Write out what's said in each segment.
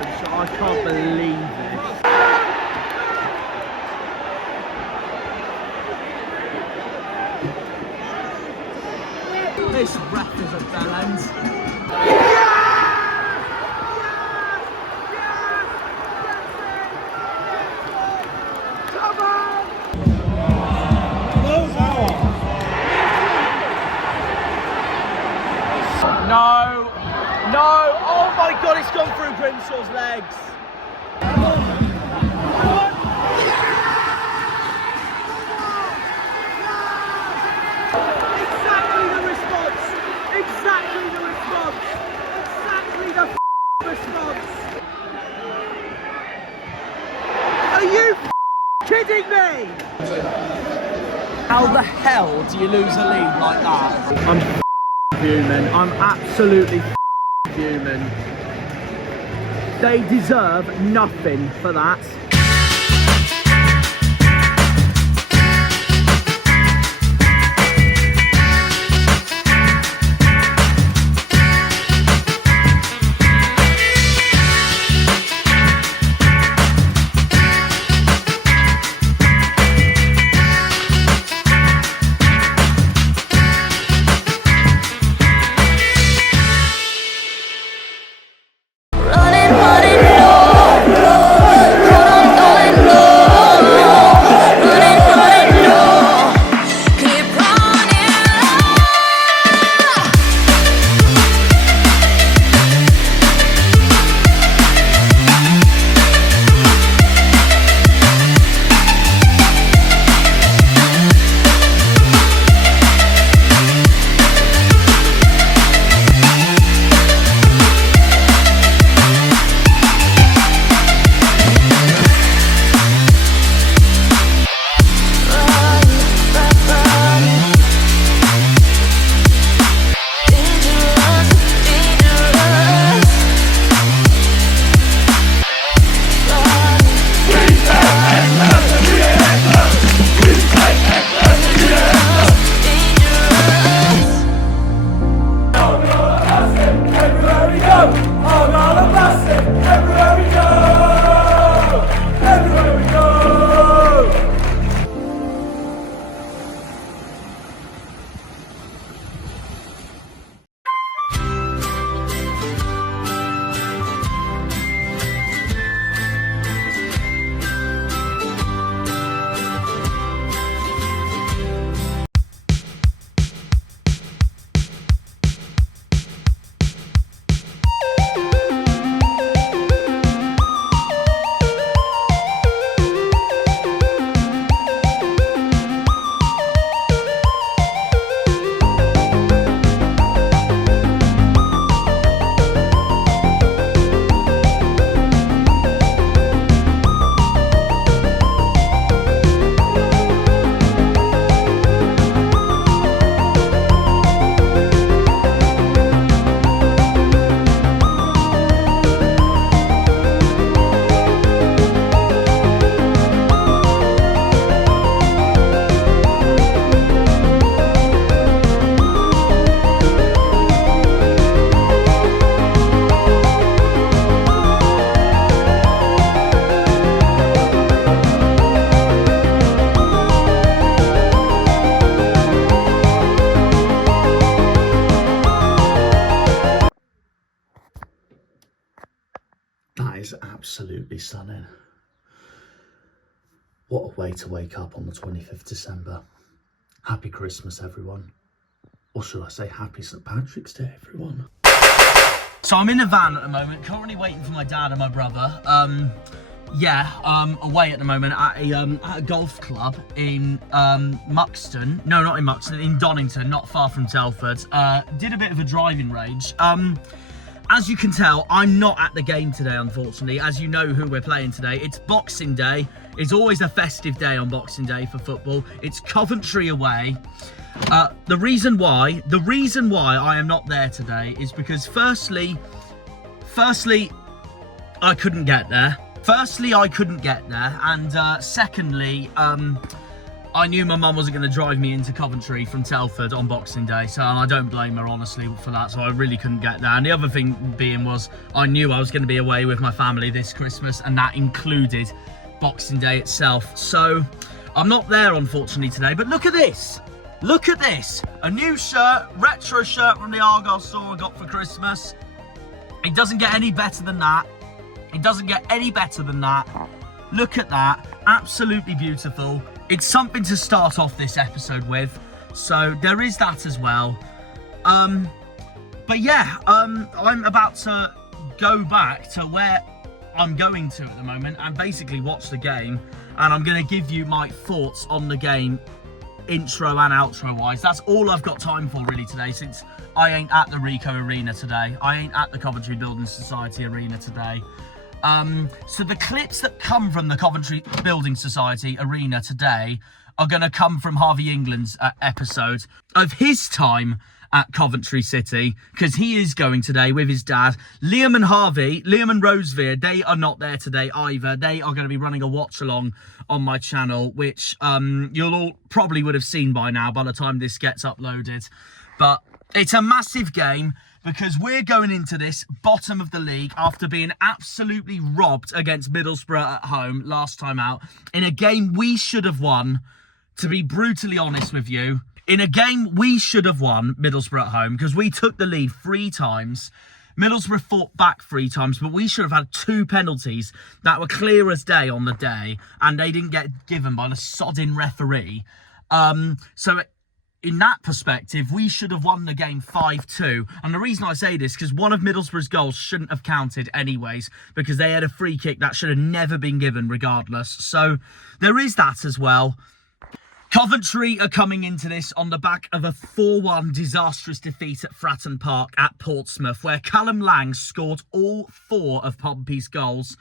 excellent shot. I can't believe this. This ref is a bell end. No, no, oh my God, it's gone through Grimshaw's legs. Exactly the response, exactly the response, exactly the response. Are you kidding me? How the hell do you lose a lead like that? I'm fuming. I'm absolutely fuming. They deserve nothing for that. That is absolutely stunning. What a way to wake up on the 25th December. Happy Christmas, everyone. Or should I say Happy St. Patrick's Day, everyone. So I'm in the van at the moment, currently waiting for my dad and my brother. Away at the moment at a golf club in Muxton. No, not in Muxton, in Donington, not far from Telford. Did a bit of a driving range. As you can tell, I'm not at the game today, unfortunately. As you know who we're playing today, it's Boxing Day. It's always a festive day on Boxing Day for football. It's Coventry away. The reason why I am not there today is because firstly, I couldn't get there. And secondly, I knew my mum wasn't going to drive me into Coventry from Telford on Boxing Day, so I don't blame her, honestly, for that, so I really couldn't get there. And the other thing being was, I knew I was going to be away with my family this Christmas, and that included Boxing Day itself. So, I'm not there, unfortunately, today, but look at this. Look at this. A new shirt, retro shirt from the Argyle store I got for Christmas. It doesn't get any better than that. It doesn't get any better than that. Look at that. Absolutely beautiful. It's something to start off this episode with, so there is that as well. But yeah, I'm about to go back to where I'm going to at the moment and basically watch the game, and I'm going to give you my thoughts on the game, intro and outro wise. That's all I've got time for really today, since I ain't at the Rico Arena today. I ain't at the Coventry Building Society Arena today. So the clips that come from the Coventry Building Society Arena today are going to come from Harvey England's episode of his time at Coventry City, because he is going today with his dad. Liam and Rosevear, they are not there today either. They are going to be running a watch along on my channel, which you'll all probably would have seen by now by the time this gets uploaded. But it's a massive game, because we're going into this bottom of the league after being absolutely robbed against Middlesbrough at home last time out, in a game we should have won, to be brutally honest with you. In a game we should have won, Middlesbrough at home, because we took the lead 3 times. Middlesbrough fought back 3 times, but we should have had 2 penalties that were clear as day on the day, and they didn't get given by the sodding referee. So in that perspective, we should have won the game 5-2. And the reason I say this, because one of Middlesbrough's goals shouldn't have counted anyways, because they had a free kick that should have never been given regardless. So there is that as well. Coventry are coming into this on the back of a 4-1 disastrous defeat at Fratton Park at Portsmouth, where Callum Lang scored all 4 of Pompey's goals.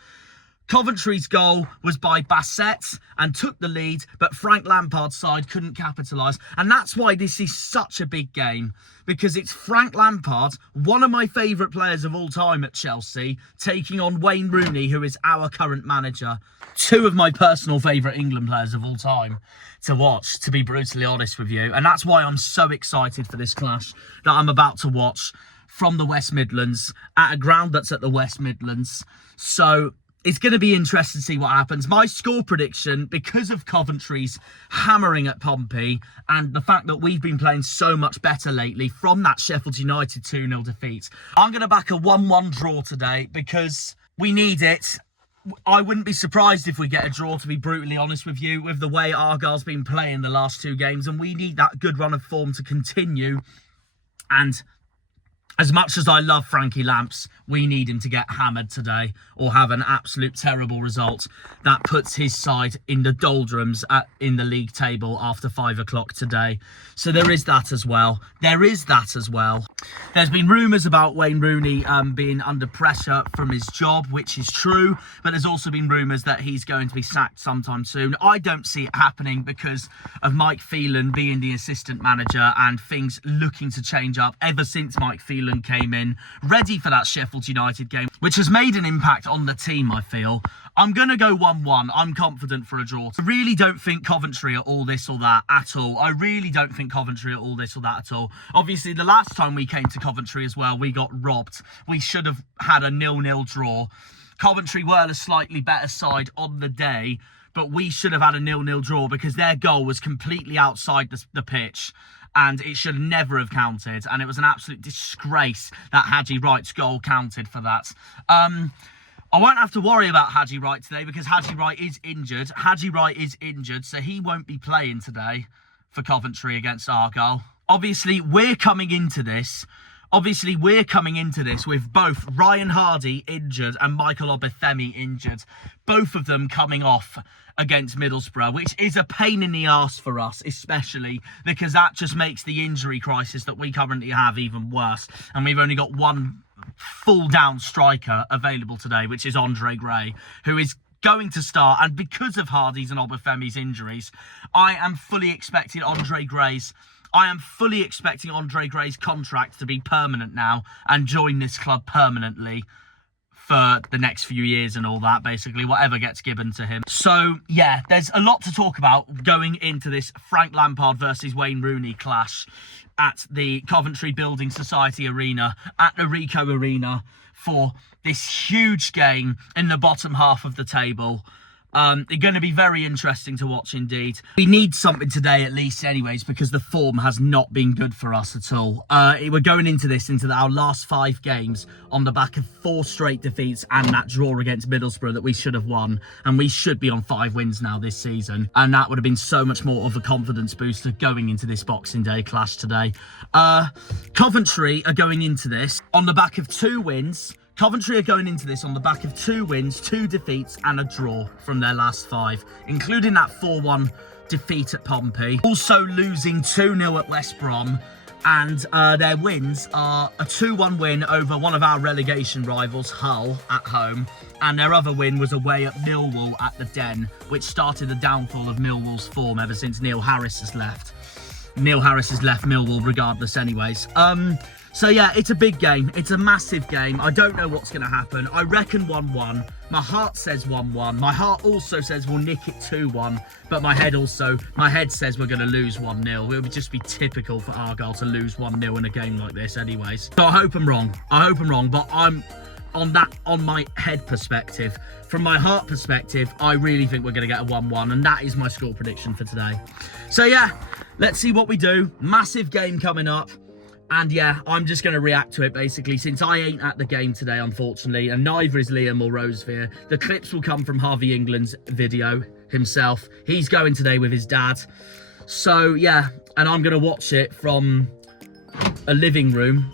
Coventry's goal was by Bassett and took the lead, but Frank Lampard's side couldn't capitalise. And that's why this is such a big game, because it's Frank Lampard, one of my favourite players of all time at Chelsea, taking on Wayne Rooney, who is our current manager. 2 of my personal favourite England players of all time to watch, to be brutally honest with you. And that's why I'm so excited for this clash that I'm about to watch from the West Midlands, at a ground that's at the West Midlands. So it's going to be interesting to see what happens. My score prediction, because of Coventry's hammering at Pompey and the fact that we've been playing so much better lately from that Sheffield United 2-0 defeat, I'm going to back a 1-1 draw today, because we need it. I wouldn't be surprised if we get a draw, to be brutally honest with you, with the way Argyle's been playing the last 2 games, and we need that good run of form to continue. And as much as I love Frankie Lamps, we need him to get hammered today or have an absolute terrible result that puts his side in the doldrums in the league table after 5 o'clock today. So there is that as well. There's been rumours about Wayne Rooney being under pressure from his job, which is true, but there's also been rumours that he's going to be sacked sometime soon. I don't see it happening because of Mike Phelan being the assistant manager and things looking to change up ever since Mike Phelan came in, ready for that Sheffield United game, which has made an impact on the team, I feel. I'm going to go 1-1. I'm confident for a draw. I really don't think Coventry are all this or that at all. I really don't think Coventry are all this or that at all. Obviously, the last time we came to Coventry as well, we got robbed. We should have had a 0-0 draw. Coventry were a slightly better side on the day, but we should have had a 0-0 draw because their goal was completely outside the pitch, and it should never have counted. And it was an absolute disgrace that Haji Wright's goal counted for that. I won't have to worry about Haji Wright today because Haji Wright is injured. So he won't be playing today for Coventry against Argyle. Obviously, we're coming into this with both Ryan Hardy injured and Michael Obafemi injured. Both of them coming off against Middlesbrough, which is a pain in the arse for us, especially because that just makes the injury crisis that we currently have even worse. And we've only got one full down striker available today, which is Andre Gray, who is going to start. And because of Hardy's and Obafemi's injuries, I am fully expecting Andre Gray's contract to be permanent now and join this club permanently for the next few years and all that, basically, whatever gets given to him. So, yeah, there's a lot to talk about going into this Frank Lampard versus Wayne Rooney clash at the Coventry Building Society Arena, at the Rico Arena, for this huge game in the bottom half of the table. They're going to be very interesting to watch indeed. We need something today at least anyways, because the form has not been good for us at all. We're going into our last 5 games on the back of 4 straight defeats and that draw against Middlesbrough that we should have won. And we should be on 5 wins now this season. And that would have been so much more of a confidence booster going into this Boxing Day clash today. Coventry are going into this on the back of 2 wins. Coventry are going into this on the back of 2 wins, 2 defeats and a draw from their last 5, including that 4-1 defeat at Pompey. Also losing 2-0 at West Brom, and their wins are a 2-1 win over one of our relegation rivals, Hull, at home, and their other win was away at Millwall at the Den, which started the downfall of Millwall's form ever since Neil Harris has left. Neil Harris has left Millwall regardless anyways. So yeah, it's a big game. It's a massive game. I don't know what's going to happen. I reckon 1-1. My heart says 1-1. My heart also says we'll nick it 2-1. But my head says we're going to lose 1-0. It would just be typical for Argyle to lose 1-0 in a game like this anyways. So I hope I'm wrong. But I'm on my head perspective. From my heart perspective, I really think we're going to get a 1-1. And that is my score prediction for today. So yeah, let's see what we do. Massive game coming up. And yeah, I'm just going to react to it, basically, since I ain't at the game today, unfortunately, and neither is Liam or Rosevere. The clips will come from Harvey England's video himself. He's going today with his dad. So yeah, and I'm going to watch it from a living room.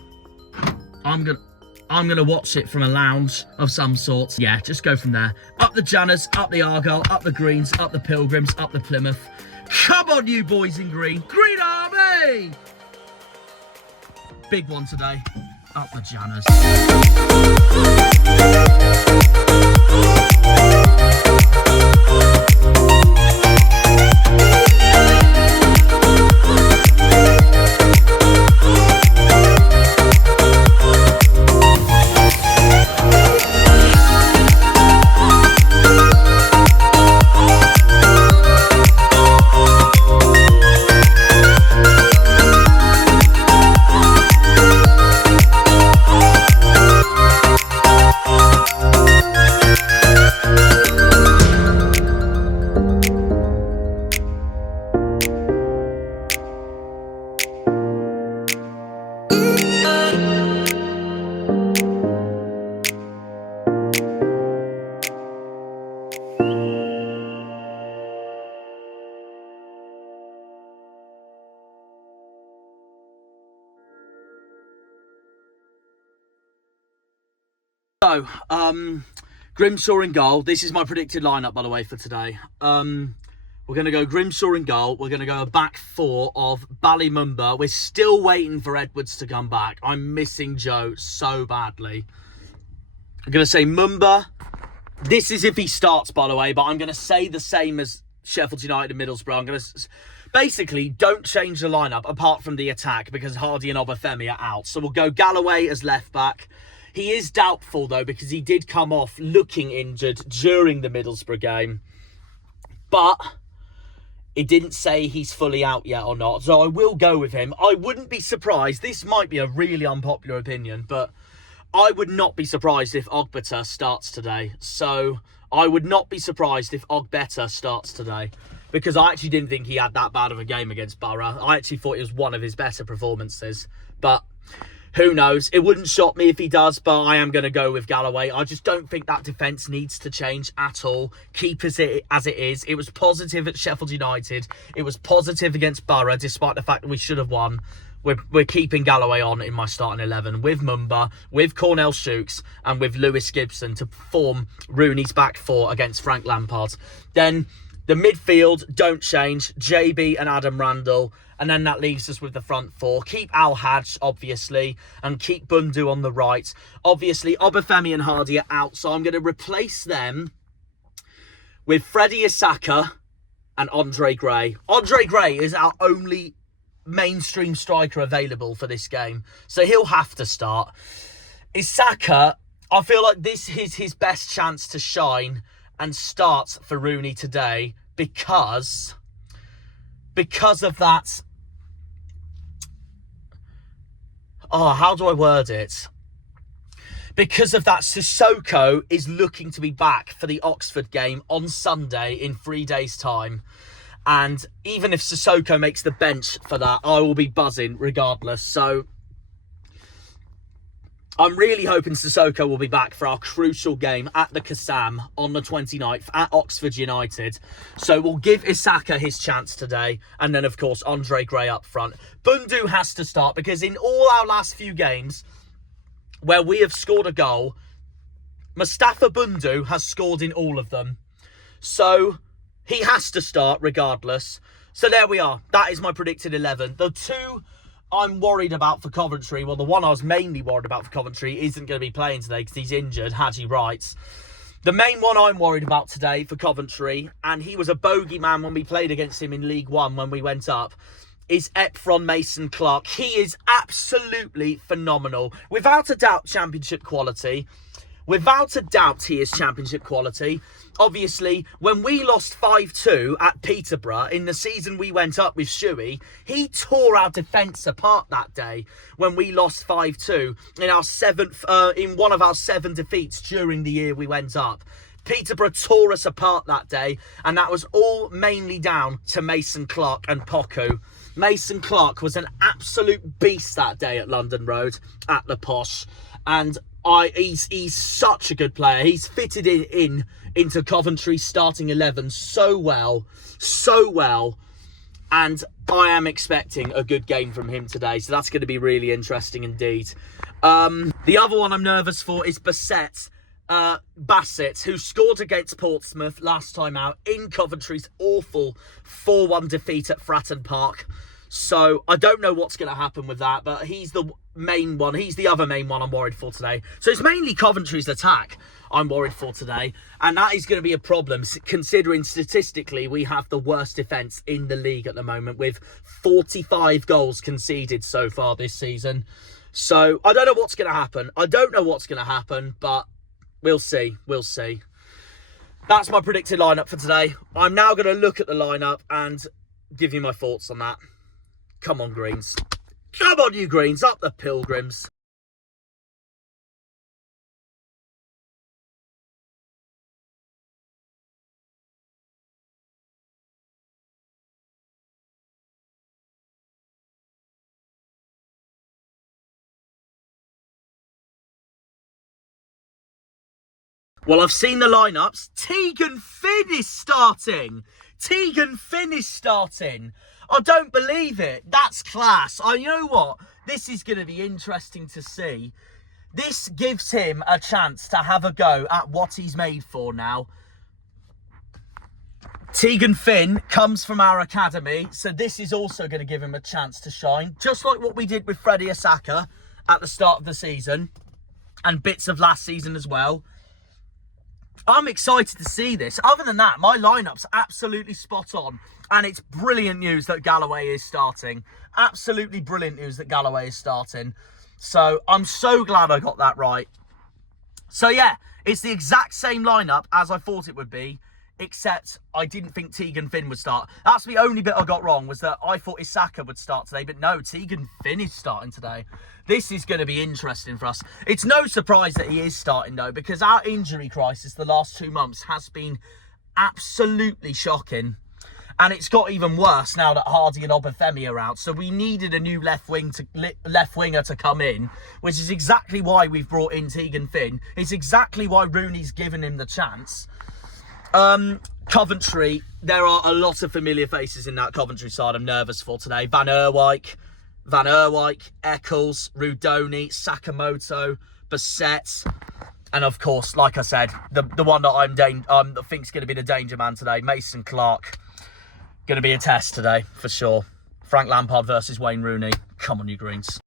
I'm going to watch it from a lounge of some sort. Yeah, just go from there. Up the Janners, up the Argyle, up the Greens, up the Pilgrims, up the Plymouth. Come on, you boys in green. Green Army! Big one today. Up the Janners. So, Grimshaw in goal. This is my predicted lineup, by the way, for today. We're going to go Grimshaw in goal. We're going to go a back 4 of Ballymumba. We're still waiting for Edwards to come back. I'm missing Joe so badly. I'm going to say Mumba. This is if he starts, by the way, but I'm going to say the same as Sheffield United and Middlesbrough. I'm going to basically don't change the lineup apart from the attack because Hardy and Obafemi are out. So we'll go Galloway as left back. He is doubtful, though, because he did come off looking injured during the Middlesbrough game. But it didn't say he's fully out yet or not, so I will go with him. I wouldn't be surprised. This might be a really unpopular opinion, but I would not be surprised if Ogbeta starts today. So I would not be surprised if Ogbeta starts today, because I actually didn't think he had that bad of a game against Borough. I actually thought it was one of his better performances, but who knows? It wouldn't shock me if he does, but I am going to go with Galloway. I just don't think that defence needs to change at all. Keep as it is. It was positive at Sheffield United. It was positive against Borough, despite the fact that we should have won. We're keeping Galloway on in my starting 11 with Mumba, with Cornell Shooks, and with Lewis Gibson to form Rooney's back 4 against Frank Lampard. Then the midfield don't change. JB and Adam Randall. And then that leaves us with the front 4. Keep Al Hadj, obviously, and keep Bundu on the right. Obviously, Obafemi and Hardy are out, so I'm going to replace them with Freddie Isaka and Andre Gray. Andre Gray is our only mainstream striker available for this game, so he'll have to start. Isaka, I feel like this is his best chance to shine and start for Rooney today because of that. Oh, how do I word it? Because of that, Sissoko is looking to be back for the Oxford game on Sunday in 3 days' time. And even if Sissoko makes the bench for that, I will be buzzing regardless. So I'm really hoping Sissoko will be back for our crucial game at the Kassam on the 29th at Oxford United. So we'll give Isaka his chance today. And then, of course, Andre Gray up front. Bundu has to start because in all our last few games where we have scored a goal, Mustafa Bundu has scored in all of them. So he has to start regardless. So there we are. That is my predicted 11. The two I'm worried about for Coventry, well, the one I was mainly worried about for Coventry isn't going to be playing today because he's injured, Hadji writes. The main one I'm worried about today for Coventry, and he was a bogeyman when we played against him in League One when we went up, is Epron Mason-Clark. He is absolutely phenomenal. Without a doubt, championship quality. Without a doubt, he is championship quality. Obviously, when we lost 5-2 at Peterborough in the season we went up with Shuey, he tore our defence apart that day when we lost 5-2 in one of our 7 defeats during the year we went up. Peterborough tore us apart that day, and that was all mainly down to Mason Clark and Poku. Mason Clark was an absolute beast that day at London Road, at the Posh, and he's such a good player. He's fitted into Coventry's starting 11 so well, and I am expecting a good game from him today, so that's going to be really interesting indeed. The other one I'm nervous for is Bassett, who scored against Portsmouth last time out in Coventry's awful 4-1 defeat at Fratton Park. So I don't know what's going to happen with that, but he's the main one. He's the other main one I'm worried for today. So it's mainly Coventry's attack I'm worried for today, and that is going to be a problem considering statistically we have the worst defence in the league at the moment with 45 goals conceded so far this season. So I don't know what's going to happen. But we'll see. That's my predicted lineup for today. I'm now going to look at the lineup and give you my thoughts on that. Come on, Greens. Come on, you Greens. Up the Pilgrims. Well, I've seen the lineups. Tegan Finn is starting. I don't believe it. That's class. You know what? This is going to be interesting to see. This gives him a chance to have a go at what he's made for now. Tegan Finn comes from our academy, so this is also going to give him a chance to shine, just like what we did with Freddie Asaka at the start of the season and bits of last season as well. I'm excited to see this. Other than that, my lineup's absolutely spot on. And it's brilliant news that Galloway is starting. Absolutely brilliant news that Galloway is starting. So I'm so glad I got that right. So yeah, it's the exact same lineup as I thought it would be, except I didn't think Tegan Finn would start. That's the only bit I got wrong, was that I thought Isaka would start today, but no, Tegan Finn is starting today. This is going to be interesting for us. It's no surprise that he is starting, though, because our injury crisis the last 2 months has been absolutely shocking. And it's got even worse now that Hardy and Obafemi are out. So we needed a new left winger to come in, which is exactly why we've brought in Tegan Finn. It's exactly why Rooney's given him the chance. Coventry, there are a lot of familiar faces in that Coventry side I'm nervous for today. Van Erwijk, Eccles, Rudoni, Sakamoto, Bassett, and of course, like I said, the one that I think's going to be the danger man today, Mason Clark. Going to be a test today, for sure. Frank Lampard versus Wayne Rooney. Come on, you Greens.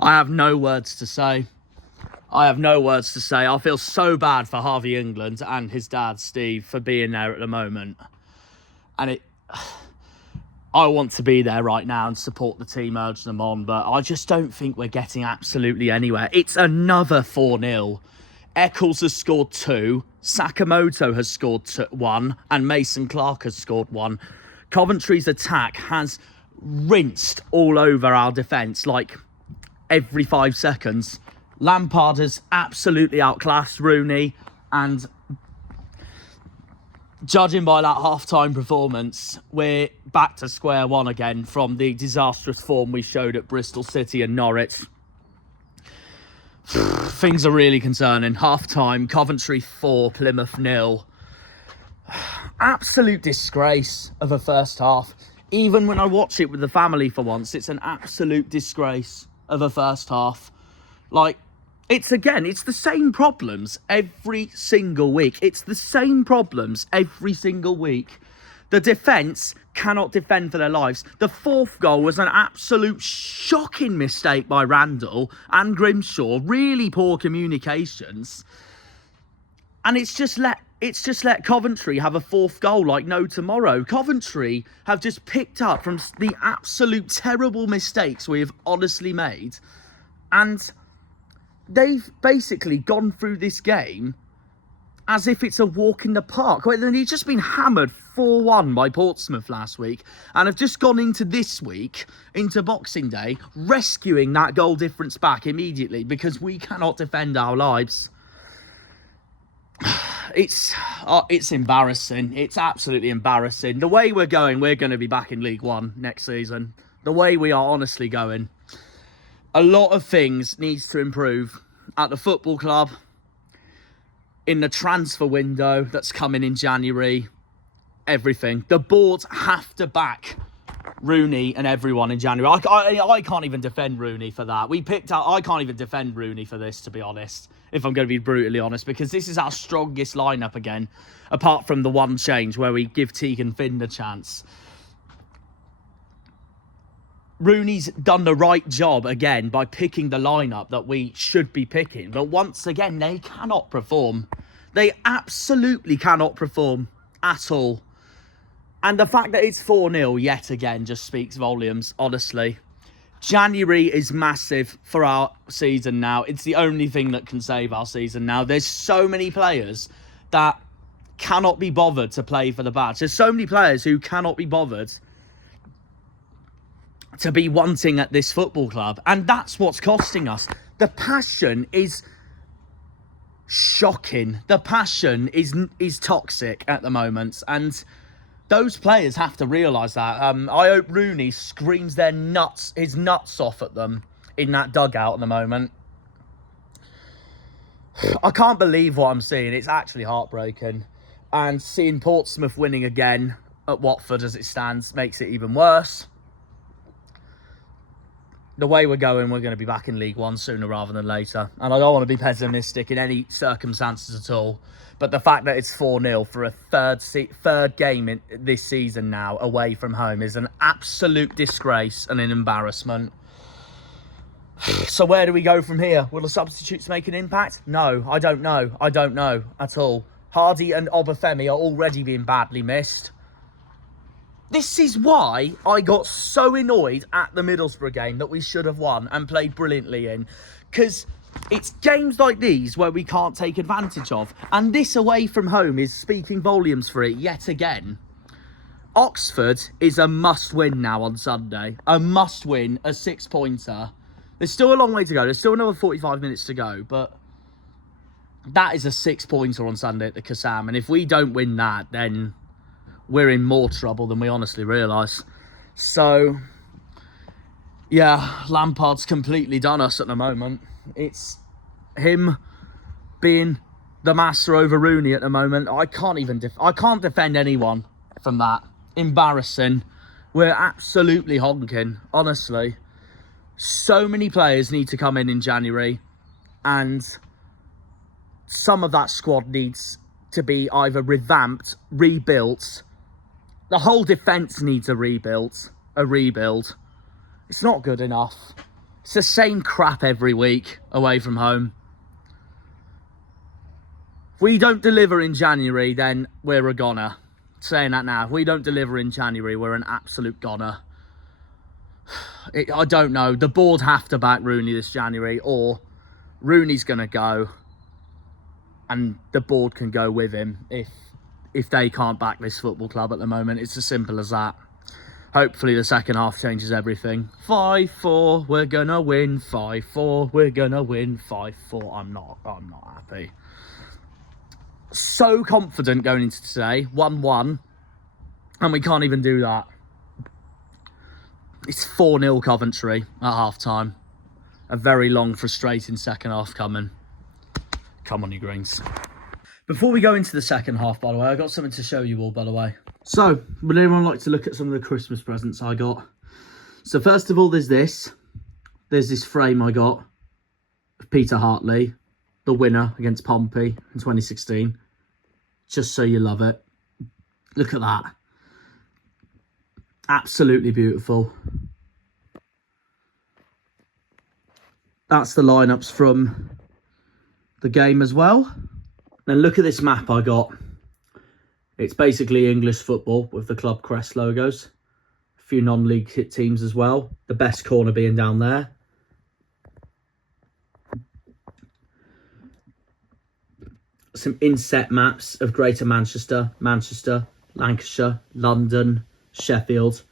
I have no words to say. I feel so bad for Harvey England and his dad, Steve, for being there at the moment. And I want to be there right now and support the team, urge them on, but I just don't think we're getting absolutely anywhere. It's another 4-0. Eccles has scored 2, Sakamoto has scored 1, and Mason Clark has scored 1. Coventry's attack has rinsed all over our defence, like every 5 seconds. Lampard has absolutely outclassed Rooney, and judging by that half-time performance, we're back to square one again from the disastrous form we showed at Bristol City and Norwich. Things are really concerning. Half-time, Coventry 4, Plymouth 0. Absolute disgrace of a first half. Even when I watch it with the family for once, it's an absolute disgrace of a first half. Like, it's the same problems every single week. The defence cannot defend for their lives. The 4th goal was an absolute shocking mistake by Randall and Grimshaw. Really poor communications. And it's just let Coventry have a 4th goal like no tomorrow. Coventry have just picked up from the absolute terrible mistakes we have honestly made. And they've basically gone through this game as if it's a walk in the park. They've just been hammered 4-1 by Portsmouth last week and have just gone into this week, into Boxing Day, rescuing that goal difference back immediately because we cannot defend our lives. It's embarrassing. It's absolutely embarrassing. The way we're going to be back in League One next season. The way we are honestly going. A lot of things needs to improve at the football club, in the transfer window that's coming in January, everything. The board have to back Rooney and everyone in January. I can't even defend Rooney for that. I can't even defend Rooney for this, to be honest, if I'm going to be brutally honest, because this is our strongest lineup again, apart from the one change where we give Teague and Finn the chance. Rooney's done the right job again by picking the lineup that we should be picking. But once again, they cannot perform. They absolutely cannot perform at all. And the fact that it's 4-0 yet again just speaks volumes, honestly. January is massive for our season now. It's the only thing that can save our season now. There's so many players that cannot be bothered to play for the badge. There's so many players who cannot be bothered to be wanting at this football club. And that's what's costing us. The passion is shocking. The passion is toxic at the moment. And those players have to realise that. I hope Rooney screams his nuts off at them in that dugout at the moment. I can't believe what I'm seeing. It's actually heartbreaking. And seeing Portsmouth winning again at Watford as it stands makes it even worse. The way we're going to be back in League One sooner rather than later. And I don't want to be pessimistic in any circumstances at all. But the fact that it's 4-0 for a third game this season now away from home is an absolute disgrace and an embarrassment. So where do we go from here? Will the substitutes make an impact? No, I don't know. I don't know at all. Hardy and Obafemi are already being badly missed. This is why I got so annoyed at the Middlesbrough game that we should have won and played brilliantly in. Because it's games like these where we can't take advantage of. And this away from home is speaking volumes for it yet again. Oxford is a must-win now on Sunday. A must-win, a 6-pointer. There's still a long way to go. There's still another 45 minutes to go. But that is a 6-pointer on Sunday at the Kassam. And if we don't win that, then we're in more trouble than we honestly realise. So, yeah, Lampard's completely done us at the moment. It's him being the master over Rooney at the moment. I can't defend anyone from that. Embarrassing. We're absolutely honking, honestly. So many players need to come in January, and some of that squad needs to be either revamped, rebuilt. The whole defence needs a rebuild. It's not good enough. It's the same crap every week away from home. If we don't deliver in January, then we're a goner. Saying that now. If we don't deliver in January, we're an absolute goner. I don't know. The board have to back Rooney this January, or Rooney's going to go and the board can go with him if they can't back this football club at the moment. It's as simple as that. Hopefully the second half changes everything. 5-4, we're going to win. 5-4, we're going to win. 5-4. I'm not happy. So confident going into today. 1-1. And we can't even do that. It's 4-0 Coventry at half-time. A very long, frustrating second half coming. Come on, you greens. Before we go into the second half, by the way, I got something to show you all, by the way. So, would anyone like to look at some of the Christmas presents I got? So, first of all, there's this. There's this frame I got of Peter Hartley, the winner against Pompey in 2016. Just so you love it. Look at that. Absolutely beautiful. That's the lineups from the game as well. Then look at this map I got. It's basically English football with the club crest logos. A few non-league teams as well. The best corner being down there. Some inset maps of Greater Manchester, Manchester, Lancashire, London, Sheffield.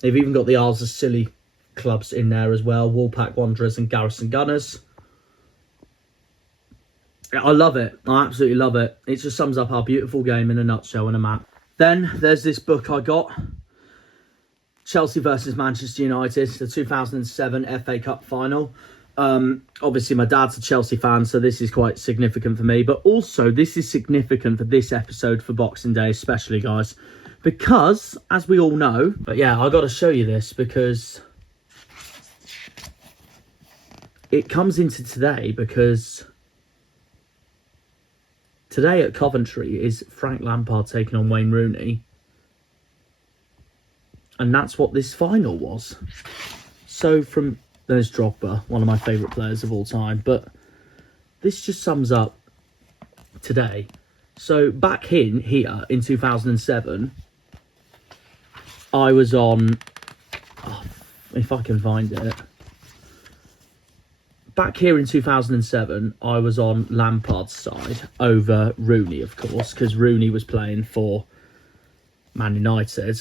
They've even got the Isles of Scilly clubs in there as well. Woolpack Wanderers and Garrison Gunners. I love it. I absolutely love it. It just sums up our beautiful game in a nutshell and a map. Then there's this book I got. Chelsea versus Manchester United, the 2007 FA Cup final. Obviously, my dad's a Chelsea fan, so this is quite significant for me. But also, this is significant for this episode for Boxing Day, especially, guys. Because, as we all know... But yeah, I got to show you this because... It comes into today because... Today at Coventry is Frank Lampard taking on Wayne Rooney. And that's what this final was. So from... There's Drogba, one of my favourite players of all time. But this just sums up today. So back here in 2007, I was on... Oh, if I can find it. Back here in 2007, I was on Lampard's side over Rooney, of course, because Rooney was playing for Man United.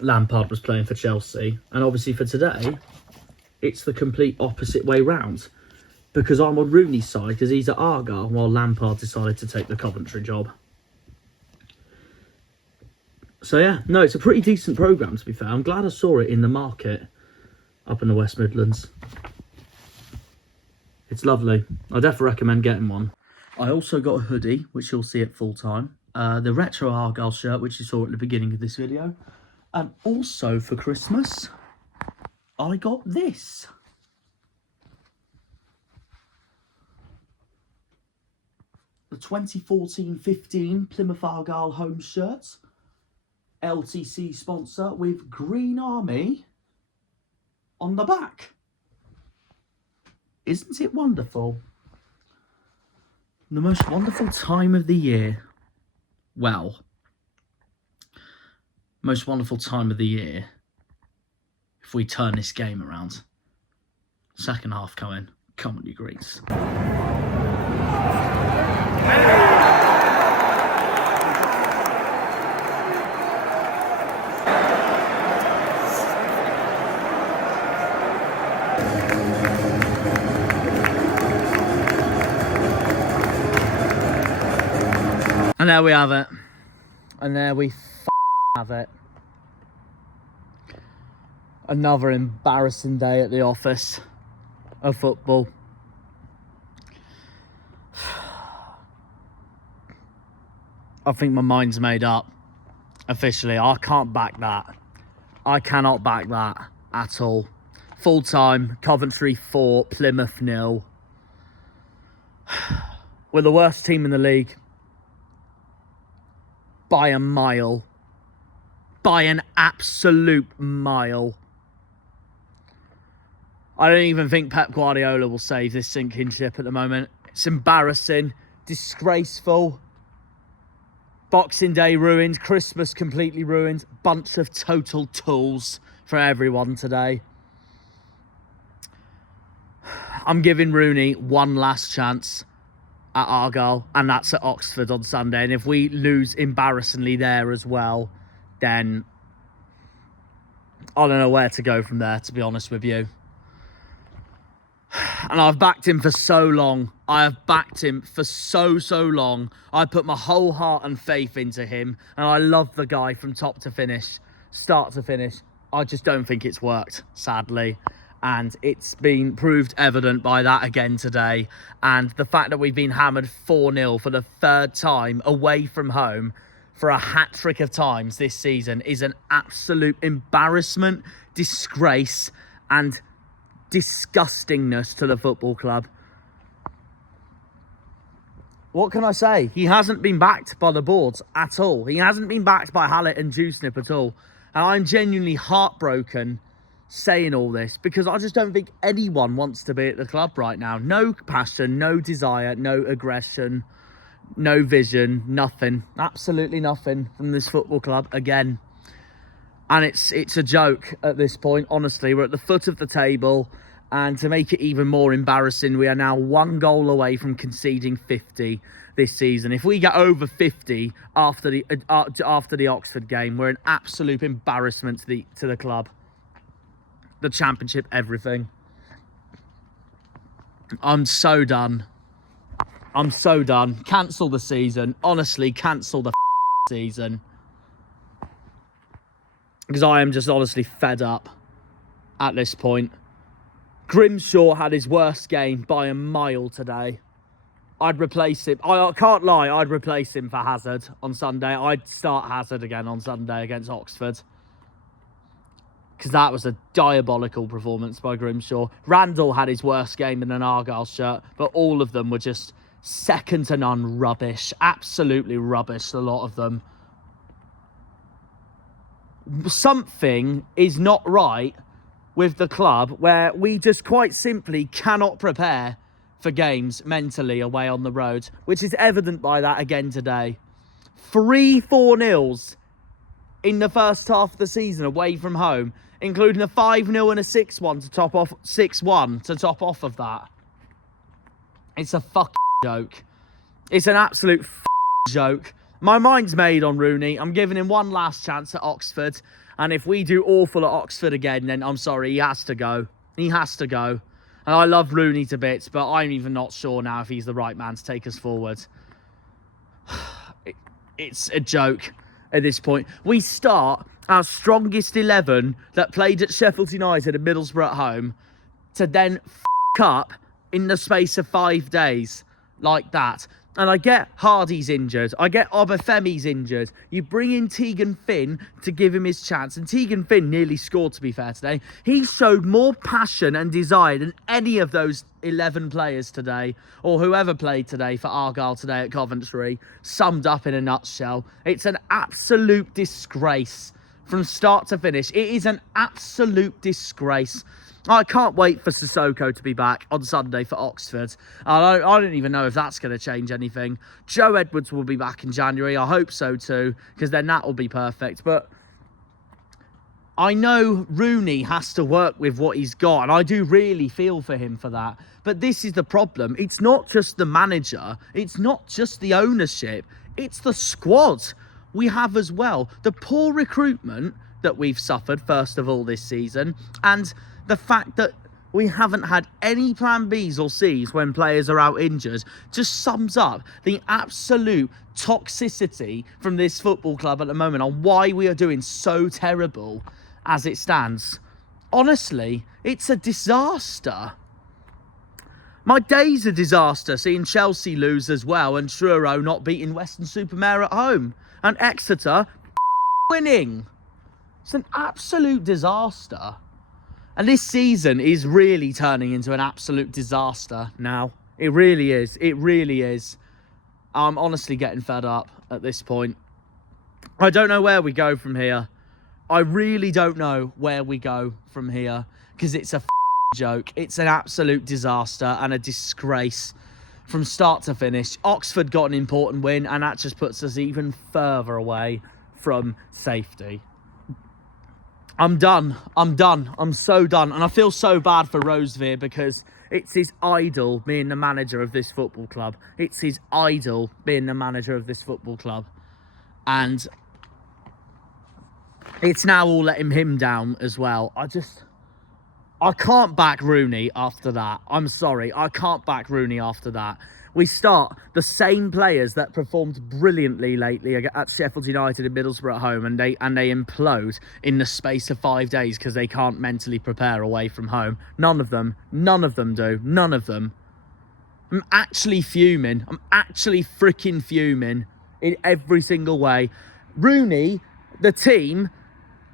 Lampard was playing for Chelsea. And obviously for today, it's the complete opposite way round. Because I'm on Rooney's side, because he's at Argyle, while Lampard decided to take the Coventry job. So yeah, no, it's a pretty decent programme, to be fair. I'm glad I saw it in the market up in the West Midlands. It's lovely. I definitely recommend getting one. I also got a hoodie, which you'll see at full time. The retro Argyle shirt, which you saw at the beginning of this video. And also for Christmas, I got this. The 2014-15 Plymouth Argyle home shirt. LTC sponsor with Green Army on the back. Isn't it wonderful? The most wonderful time of the year. Well, most wonderful time of the year if we turn this game around. Second half coming. Come on, you Greeks. And there we have it. And there we have it. Another embarrassing day at the office of football. I think my mind's made up. Officially, I can't back that. I cannot back that at all. Full time, Coventry 4, Plymouth 0. We're the worst team in the league. By a mile. By an absolute mile. I don't even think Pep Guardiola will save this sinking ship at the moment. It's embarrassing, disgraceful. Boxing Day ruined, Christmas completely ruined. Bunch of total tools for everyone today. I'm giving Rooney one last chance at Argyle, and that's at Oxford on Sunday. And if we lose embarrassingly there as well, then I don't know where to go from there, to be honest with you. And I've backed him for so long. I have backed him for so long. I put my whole heart and faith into him. And I love the guy from top to finish, start to finish. I just don't think it's worked, sadly. And it's been proved evident by that again today. And the fact that we've been hammered 4-0 for the third time away from home for a hat-trick of times this season is an absolute embarrassment, disgrace, and disgustingness to the football club. What can I say? He hasn't been backed by the boards at all. He hasn't been backed by Hallett and Dewsnip at all. And I'm genuinely heartbroken saying all this because I just don't think anyone wants to be at the club right now. No passion, no desire, no aggression, no vision, nothing. Absolutely nothing from this football club again. And it's a joke at this point, honestly. We're at the foot of the table, and to make it even more embarrassing, we are now 1 goal away from conceding 50 this season. If we get over 50 after the Oxford game, we're an absolute embarrassment to the club. The championship, everything. I'm so done. I'm so done. Cancel the season. Honestly, cancel the season. Because I am just honestly fed up at this point. Grimshaw had his worst game by a mile today. I'd replace him. I can't lie, I'd replace him for Hazard on Sunday. I'd start Hazard again on Sunday against Oxford. Because that was a diabolical performance by Grimshaw. Randall had his worst game in an Argyle shirt, but all of them were just second to none rubbish. Absolutely rubbish, a lot of them. Something is not right with the club where we just quite simply cannot prepare for games mentally away on the road, which is evident by that again today. 3 4-0s in the first half of the season away from home, including a 5-0 and a 6-1 to top off 6-1 to top off of that. It's a fucking joke. It's an absolute joke. My mind's made on Rooney. I'm giving him one last chance at Oxford. And if we do awful at Oxford again, then I'm sorry, he has to go. He has to go. And I love Rooney to bits, but I'm even not sure now if he's the right man to take us forward. It's a joke at this point. We start our strongest 11 that played at Sheffield United and Middlesbrough at home to then up in the space of 5 days like that. And I get Hardy's injured. I get Obafemi's injured. You bring in Tegan Finn to give him his chance. And Tegan Finn nearly scored, to be fair, today. He showed more passion and desire than any of those 11 players today, or whoever played today for Argyle today at Coventry, summed up in a nutshell. It's an absolute disgrace from start to finish. It is an absolute disgrace. I can't wait for Sissoko to be back on Sunday for Oxford. I don't even know if that's going to change anything. Joe Edwards will be back in January. I hope so too, because then that will be perfect. But I know Rooney has to work with what he's got, and I do really feel for him for that. But this is the problem. It's not just the manager. It's not just the ownership. It's the squad we have as well. The poor recruitment that we've suffered, first of all, this season, and the fact that we haven't had any plan Bs or Cs when players are out injured just sums up the absolute toxicity from this football club at the moment on why we are doing so terrible as it stands. Honestly, it's a disaster. My day's a disaster seeing Chelsea lose as well and Truro not beating Weston-super-Mare at home and Exeter winning. It's an absolute disaster. And this season is really turning into an absolute disaster now. It really is. It really is. I'm honestly getting fed up at this point. I don't know where we go from here. I really don't know where we go from here. Because it's a joke. It's an absolute disaster and a disgrace from start to finish. Oxford got an important win, and that just puts us even further away from safety. I'm done. I'm so done. And I feel so bad for Rosevear because it's his idol being the manager of this football club. It's his idol being the manager of this football club. And it's now all letting him down as well. I can't back Rooney after that. I'm sorry. I can't back Rooney after that. We start the same players that performed brilliantly lately at Sheffield United and Middlesbrough at home, and they implode in the space of 5 days because they can't mentally prepare away from home. None of them do. None of them. I'm actually fuming. I'm actually freaking fuming in every single way. Rooney, the team,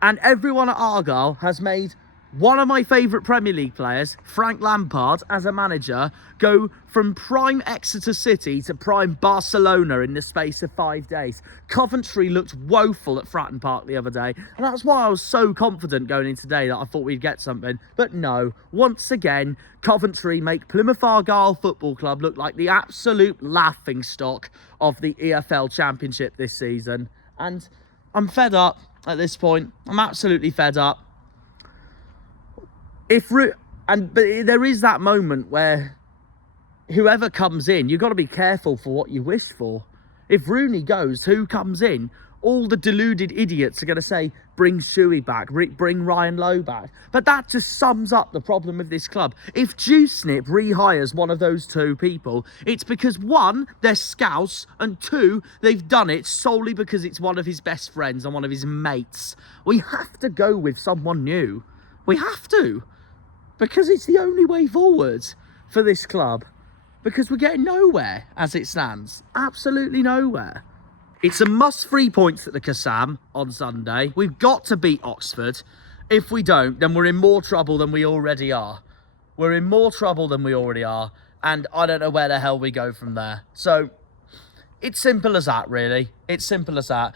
and everyone at Argyle has made one of my favourite Premier League players, Frank Lampard, as a manager, go from prime Exeter City to prime Barcelona in the space of 5 days. Coventry looked woeful at Fratton Park the other day, and that's why I was so confident going in today that I thought we'd get something. But no, once again, Coventry make Plymouth Argyle Football Club look like the absolute laughingstock of the EFL Championship this season. And I'm fed up at this point. I'm absolutely fed up. But there is that moment where whoever comes in, you've got to be careful for what you wish for. If Rooney goes, who comes in? All the deluded idiots are going to say, bring Shuey back, bring Ryan Lowe back. But that just sums up the problem with this club. If Juicenip rehires one of those two people, it's because, one, they're scouse, and two, they've done it solely because it's one of his best friends and one of his mates. We have to go with someone new. We have to. Because it's the only way forward for this club. Because we're getting nowhere as it stands. Absolutely nowhere. It's a must 3 points at the Kassam on Sunday. We've got to beat Oxford. If we don't, then we're in more trouble than we already are. We're in more trouble than we already are. And I don't know where the hell we go from there. So, it's simple as that, really. It's simple as that.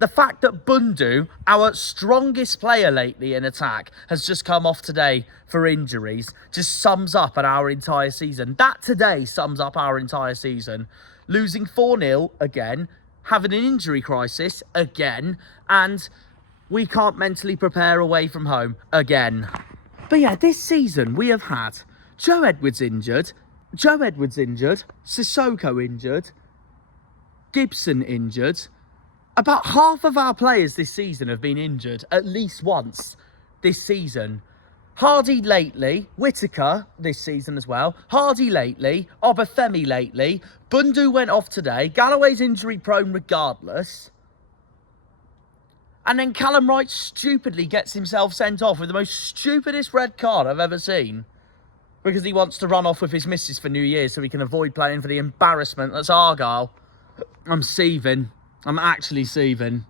The fact that Bundu, our strongest player lately in attack, has just come off today for injuries, just sums up our entire season. That today sums up our entire season. Losing 4-0 again, having an injury crisis again, and we can't mentally prepare away from home again. But yeah, this season we have had Joe Edwards injured, Sissoko injured, Gibson injured. About half of our players this season have been injured at least once this season. Hardy lately, Whittaker this season as well, Hardy lately, Obafemi lately, Bundu went off today, Galloway's injury prone regardless. And then Callum Wright stupidly gets himself sent off with the most stupidest red card I've ever seen. Because he wants to run off with his missus for New Year so he can avoid playing for the embarrassment that's Argyle. I'm seething. I'm actually seething.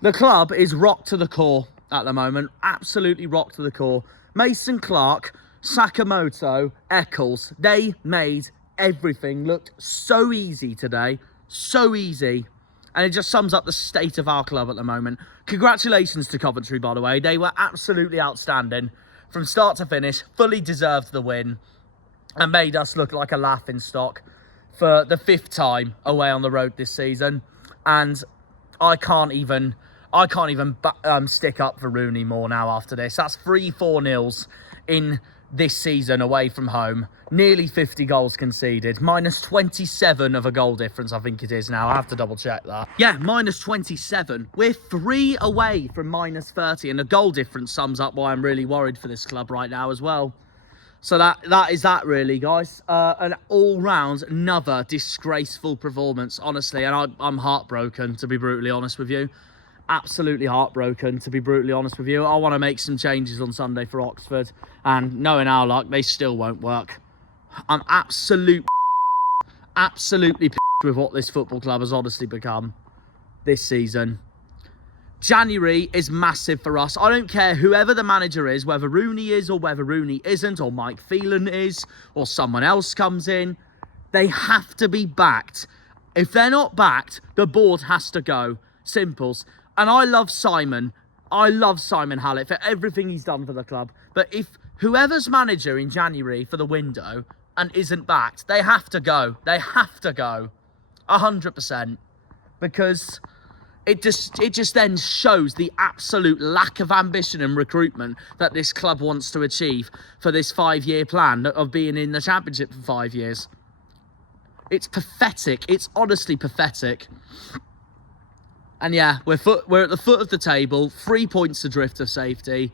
The club is rocked to the core at the moment. Absolutely rocked to the core. Mason Clark, Sakamoto, Eccles. They made everything look so easy today. So easy. And it just sums up the state of our club at the moment. Congratulations to Coventry, by the way. They were absolutely outstanding. From start to finish, fully deserved the win. And made us look like a laughingstock for the 5th time away on the road this season. And I can't even stick up for Rooney more now after this. That's 3-4-0s in this season away from home. Nearly 50 goals conceded. Minus 27 of a goal difference, I think it is now. I have to double check that. Yeah, minus 27. We're 3 away from minus 30. And the goal difference sums up why I'm really worried for this club right now as well. So that is that really, guys. An all-round, another disgraceful performance, honestly. And I'm heartbroken, to be brutally honest with you. Absolutely heartbroken, to be brutally honest with you. I want to make some changes on Sunday for Oxford. And knowing our luck, they still won't work. I'm absolutely with what this football club has honestly become this season. January is massive for us. I don't care whoever the manager is, whether Rooney is or whether Rooney isn't, or Mike Phelan is, or someone else comes in. They have to be backed. If they're not backed, the board has to go. Simples. And I love Simon. I love Simon Hallett for everything he's done for the club. But if whoever's manager in January for the window and isn't backed, they have to go. They have to go. 100%. Because it just then shows the absolute lack of ambition and recruitment that this club wants to achieve for this 5-year plan of being in the Championship for 5 years. It's pathetic. It's honestly pathetic. And yeah, we're at the foot of the table, 3 points adrift of safety,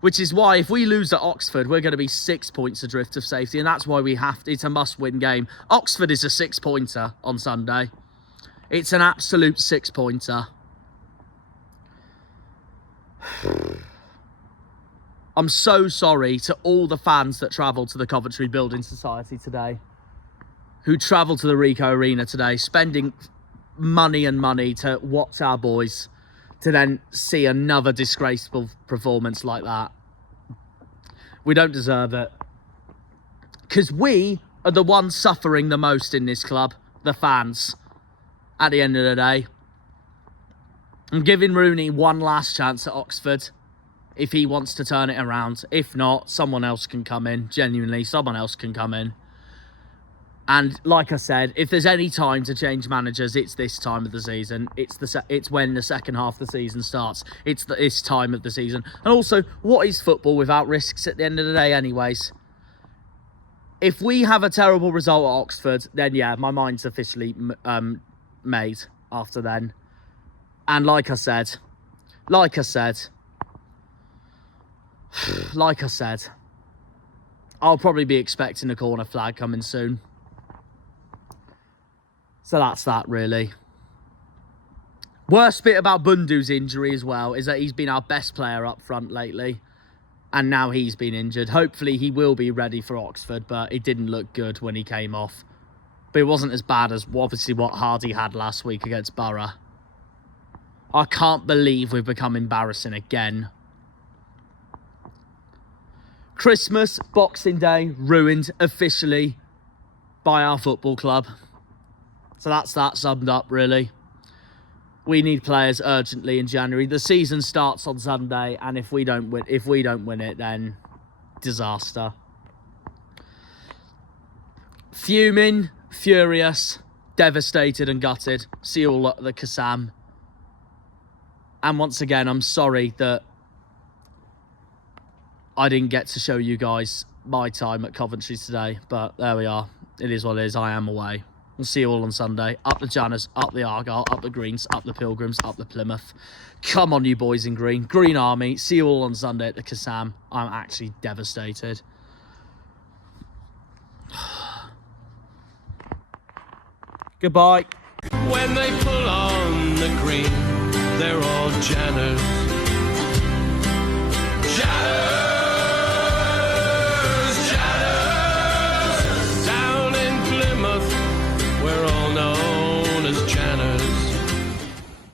which is why if we lose at Oxford, we're going to be 6 points adrift of safety, and that's why we have to. It's a must-win game. Oxford is a 6-pointer on Sunday. It's an absolute 6-pointer. I'm so sorry to all the fans that travelled to the Coventry Building Society today, who travelled to the Ricoh Arena today, spending money to watch our boys, to then see another disgraceful performance like that. We don't deserve it. Because we are the ones suffering the most in this club, the fans, at the end of the day. I'm giving Rooney one last chance at Oxford, if he wants to turn it around. If not, someone else can come in. Genuinely, someone else can come in. And like I said, if there's any time to change managers, it's this time of the season. It's when the second half of the season starts. It's this time of the season. And also, what is football without risks at the end of the day anyways? If we have a terrible result at Oxford, then yeah, my mind's officially made after then. And like I said, I'll probably be expecting a corner flag coming soon. So that's that, really. Worst bit about Bundu's injury as well is that he's been our best player up front lately. And now he's been injured. Hopefully he will be ready for Oxford, but it didn't look good when he came off. But it wasn't as bad as obviously what Hardy had last week against Borough. I can't believe we've become embarrassing again. Christmas, Boxing Day, ruined officially by our football club. So that's that summed up, really. We need players urgently in January. The season starts on Sunday, and if we don't win it, then disaster. Fuming, furious, devastated and gutted. See you all at the Kassam. And once again, I'm sorry that I didn't get to show you guys my time at Coventry today, but there we are. It is what it is. I am away. We'll see you all on Sunday. Up the Janners, up the Argyle, up the Greens, up the Pilgrims, up the Plymouth. Come on, you boys in green. Green Army. See you all on Sunday at the Kassam. I'm actually devastated. Goodbye. When they pull on the green, they're all Janners.